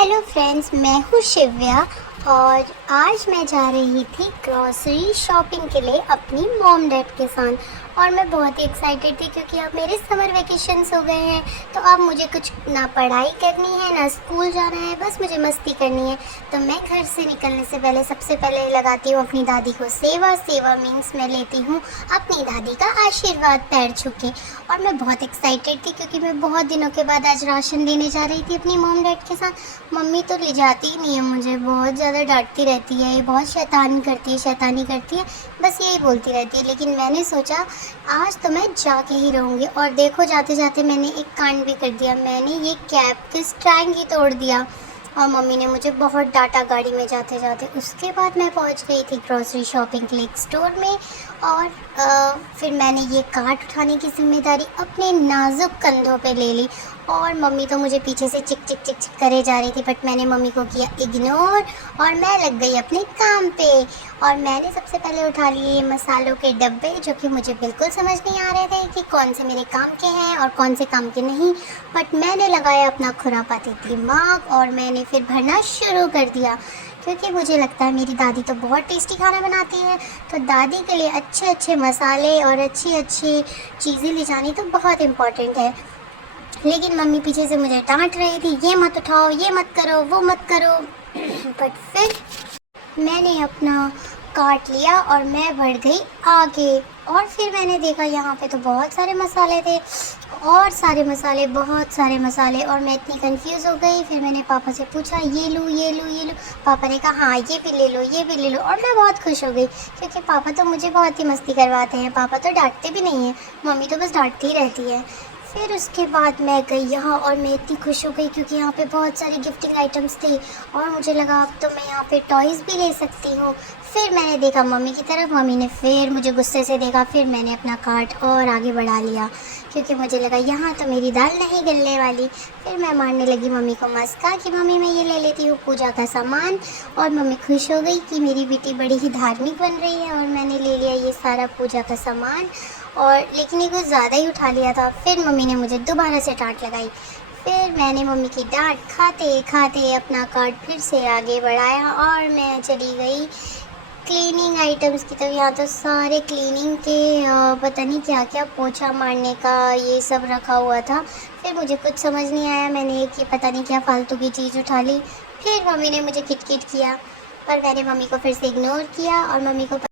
Hello friends, मैं हूँ शिव्या और आज मैं जा रही थी ग्रॉसरी शॉपिंग के लिए अपनी मॉम डैड के साथ। और मैं बहुत ही एक्साइटेड थी क्योंकि अब मेरे समर वेकेशंस हो गए हैं। तो अब मुझे कुछ ना पढ़ाई करनी है ना स्कूल जाना है, बस मुझे मस्ती करनी है। तो मैं घर से निकलने से पहले सबसे पहले लगाती हूँ अपनी दादी को सेवा। सेवा मीन्स मैं लेती हूँ अपनी दादी का आशीर्वाद पैर छू के। और मैं बहुत एक्साइटेड थी क्योंकि मैं बहुत दिनों के बाद आज राशन लेने जा रही थी अपनी मॉम डैड के साथ। मम्मी तो ले जाती ही नहीं है, मुझे बहुत ज़्यादा डांटती रहती है, ये बहुत शैतानी करती है, बस यही बोलती रहती है। लेकिन मैंने सोचा आज तो मैं जाके ही रहूँगी। और देखो जाते जाते मैंने एक कांड भी कर दिया, मैंने ये कैब के स्टैंड ही तोड़ दिया और मम्मी ने मुझे बहुत डांटा गाड़ी में जाते जाते। उसके बाद मैं पहुंच गई थी ग्रॉसरी शॉपिंग के लिए एक स्टोर में। और फिर मैंने ये कार्ट उठाने की जिम्मेदारी अपने नाजुक कंधों पे ले ली। और मम्मी तो मुझे पीछे से चिक चिक चिक चिक करे जा रही थी, बट मैंने मम्मी को किया इग्नोर और मैं लग गई अपने काम पे। और मैंने सबसे पहले उठा लिए ये मसालों के डब्बे, जो कि मुझे बिल्कुल समझ नहीं आ रहे थे कि कौन से मेरे काम के हैं और कौन से काम के नहीं। बट मैंने लगाया अपना खुरापाती दिमाग और मैंने फिर भरना शुरू कर दिया, क्योंकि मुझे लगता है मेरी दादी तो बहुत टेस्टी खाना बनाती है। तो दादी के लिए अच्छे अच्छे मसाले और अच्छी अच्छी चीज़ें ले जानी तो बहुत इम्पॉर्टेंट है। लेकिन मम्मी पीछे से मुझे डांट रही थी, ये मत उठाओ, ये मत करो, वो मत करो। बट फिर मैंने अपना काट लिया और मैं बढ़ गई आगे। और फिर मैंने देखा यहाँ पे तो बहुत सारे मसाले थे, और सारे मसाले, बहुत सारे मसाले। और मैं इतनी कंफ्यूज हो गई। फिर मैंने पापा से पूछा ये लूँ ये लूँ ये लूँ। पापा ने कहा हाँ ये भी ले लो, ये भी ले लो। और मैं बहुत खुश हो गई क्योंकि पापा तो मुझे बहुत ही मस्ती करवाते हैं, पापा तो डांटते भी नहीं हैं, मम्मी तो बस डांटती ही रहती है। फिर उसके बाद मैं गई यहाँ और मैं इतनी खुश हो गई क्योंकि यहाँ पे बहुत सारी गिफ्टिंग आइटम्स थे और मुझे लगा अब तो मैं यहाँ पे टॉयज़ भी ले सकती हूँ। फिर मैंने देखा मम्मी की तरफ, मम्मी ने फिर मुझे गुस्से से देखा। फिर मैंने अपना कार्ट और आगे बढ़ा लिया क्योंकि मुझे लगा यहाँ तो मेरी दाल नहीं गलने वाली। फिर मैं मारने लगी मम्मी को मस्का कि मम्मी मैं ये ले लेती हूँ पूजा का सामान। और मम्मी खुश हो गई कि मेरी बेटी बड़ी ही धार्मिक बन रही है और मैंने ले लिया ये सारा पूजा का सामान। और लेकिन ये कुछ ज़्यादा ही उठा लिया था। फिर मम्मी ने मुझे दोबारा से डांट लगाई। फिर मैंने मम्मी की डांट खाते खाते अपना कार्ट फिर से आगे बढ़ाया और मैं चली गई क्लीनिंग आइटम्स की तरफ। यहाँ तो सारे क्लीनिंग के पता नहीं क्या क्या, पोछा मारने का ये सब रखा हुआ था। फिर मुझे कुछ समझ नहीं आया, मैंने एक ये पता नहीं क्या फालतू की चीज़ उठा ली। फिर मम्मी ने मुझे किट किट किया, पर मैंने मम्मी को फिर से इग्नोर किया और मम्मी को